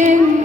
in